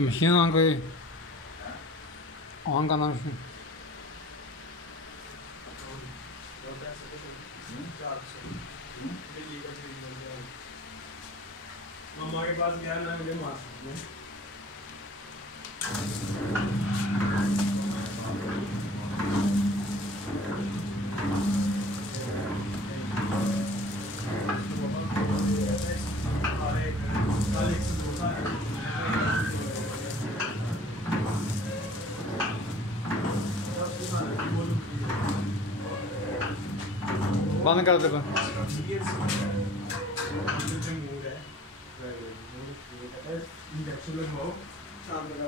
Machine on कोई on करना machine. मामा के पास गया ना मुझे मार बंद कर दे पर मूड है इंजेक्शन लगवाओ शाम तक